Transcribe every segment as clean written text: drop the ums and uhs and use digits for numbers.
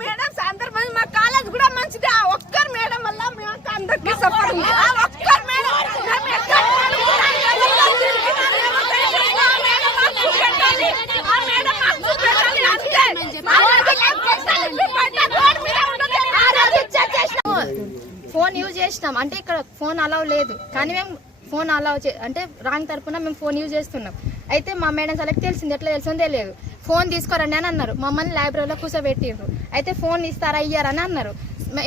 Madam సందర్భం మా college కూడా మంచిది. ఆ ఒక్కరు మేడం వల్ల మేము అందరికీ సఫర్ ఉంది. ఆ ఒక్కరు మేడం ఫోన్ యూజ్ చేసినాం అంటే ఇక్కడ ఫోన్ అలౌ లేదు, కానీ మేము ఫోన్ అలౌ అంటే రాంగ్ తరపున మేము ఫోన్ యూజ్ చేస్తున్నాం. అయితే మా మేడం వాళ్ళకి తెలిసింది, ఎట్లా తెలిసిందో తెలియదు. ఫోన్ తీసుకోరండి అని అన్నారు. మమ్మల్ని లైబ్రరీలో కూర్చోబెట్టిండ్రు. అయితే ఫోన్ ఇస్తారా ఇయ్యారని అన్నారు.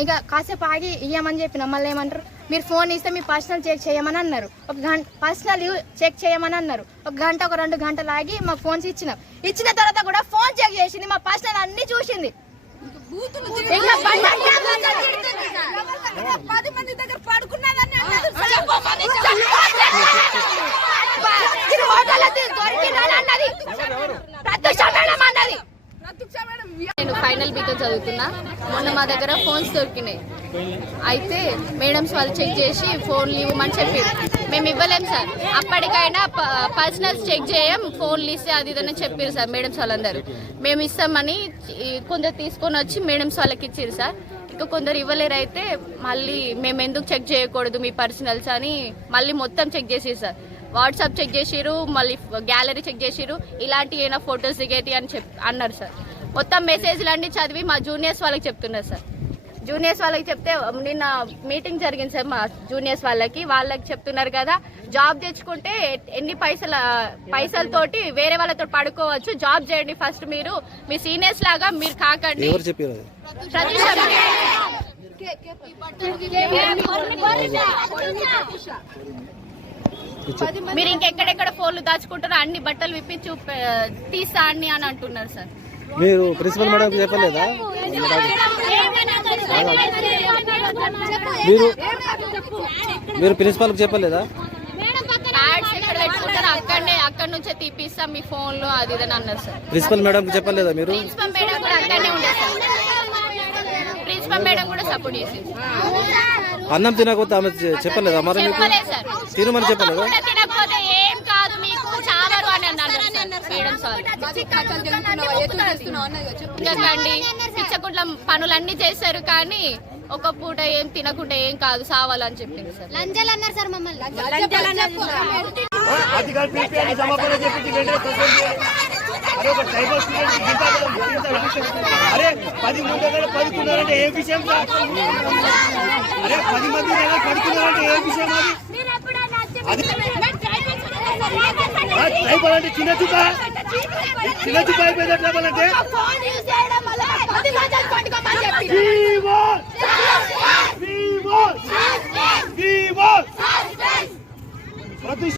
ఇక కాసేపు ఆగి ఇయ్యమని చెప్పిన మళ్ళీ ఏమంటారు, మీరు ఫోన్ ఇస్తే మీ పర్సనల్ చెక్ చేయమని అన్నారు. ఒక గంట పర్సనల్ చెక్ చేయమని అన్నారు. ఒక గంట ఒక 2 గంటలు ఆగి మా ఫోన్స్ ఇచ్చిన తర్వాత కూడా ఫోన్ చెక్ చేసింది, మా పర్సనల్ అన్ని చూసింది. 10 మంది దగ్గర పడుకున్నదని నేను ఫైనల్ బీతో చదువుతున్నా. మొన్న మా దగ్గర ఫోన్స్ దొరికినాయి. అయితే మేడమ్స్ వాళ్ళు చెక్ చేసి ఫోన్లు ఇవ్వమని చెప్పారు. మేము ఇవ్వలేం సార్, అప్పటికైనా పర్సనల్స్ చెక్ చేయం, ఫోన్లు ఇస్తే అది ఇదని చెప్పారు సార్ మేడమ్స్ వాళ్ళందరూ. మేము ఇస్తామని కొందరు తీసుకొని వచ్చి మేడమ్స్ వాళ్ళకి ఇచ్చారు సార్. ఇంకా కొందరు ఇవ్వలేరు. అయితే మళ్ళీ మేము ఎందుకు చెక్ చేయకూడదు మీ పర్సనల్స్ అని మళ్ళీ మొత్తం చెక్ చేసారు సార్. వాట్సాప్ చెక్ చేసిరు, మళ్ళీ గ్యాలరీ చెక్ చేసిరు, ఇలాంటి ఏమైనా ఫొటోస్ దిగేటి అని అన్నారు సార్. మొత్తం మెసేజ్లు అన్నీ చదివి మా జూనియర్స్ వాళ్ళకి చెప్తున్నారు సార్. జూనియర్స్ వాళ్ళకి చెప్తే నిన్న మీటింగ్ జరిగింది సార్ మా జూనియర్స్ వాళ్ళకి చెప్తున్నారు కదా, జాబ్ తెచ్చుకుంటే ఎన్ని పైసలతోటి వేరే వాళ్ళతో పడుకోవచ్చు, జాబ్ చేయండి ఫస్ట్, మీరు మీ సీనియర్స్ లాగా మీరు కాకండి. మీరు ఇంకెక్కడెక్కడ ఫోన్లు దాచుకుంటారో అన్ని బట్టలు విప్పి తీస్తా అని అంటున్నారు సార్. మీరు ప్రిన్సిపల్ మేడం చెప్పలేదా? మీరు ప్రిన్సిపల్ చెప్పలేదా? ప్యాడ్స్ ఎక్కడ పెట్టుకుంటారో అక్కడి నుంచే తీపిస్తాం మీ ఫోన్ లో అది ఇదని అన్నారు సార్. ప్రిన్సిపల్ మేడం చెప్పలేదా? మీరు ప్రిన్సిపల్ మేడం కూడా అక్కడనే ఉండేది సార్. ప్రిన్సిపల్ మేడం కూడా సపోర్ట్ చేసింది. అన్నం తినకపోతే ఆమె చెప్పలేదా? మరి తినమని చెప్పలేదా? తినకపోతే ఏం కాదు మీకు చావరు అని అన్నారు మేడం సార్. ఇంకండి పిచ్చకుట్ల పనులన్నీ చేశారు, కానీ ఒక పూట ఏం తినకుండా ఏం కాదు సావాలని చెప్పింది సార్. లంజాలు అన్నారు సార్ మమ్మల్ని. అరే 10 మంది దగ్గర పడుకున్నారంటే ఏ విషయం? అరే 10 మంది దగ్గర పడుకున్నారంటే ఏ విషయం? అది ట్రైబల్ అంటే చిన్న చుక్క అయిపోయింది. ట్రైబల్ అంటే